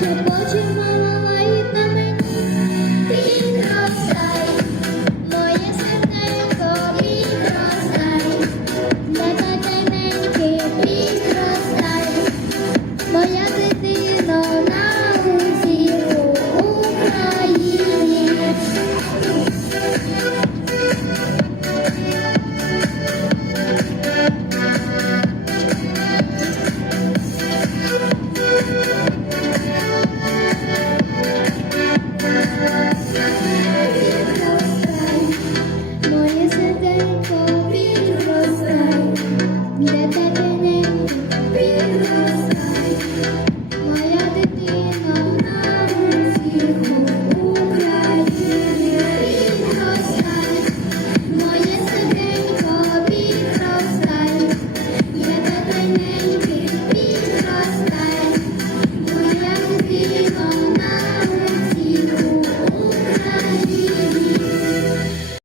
Sabah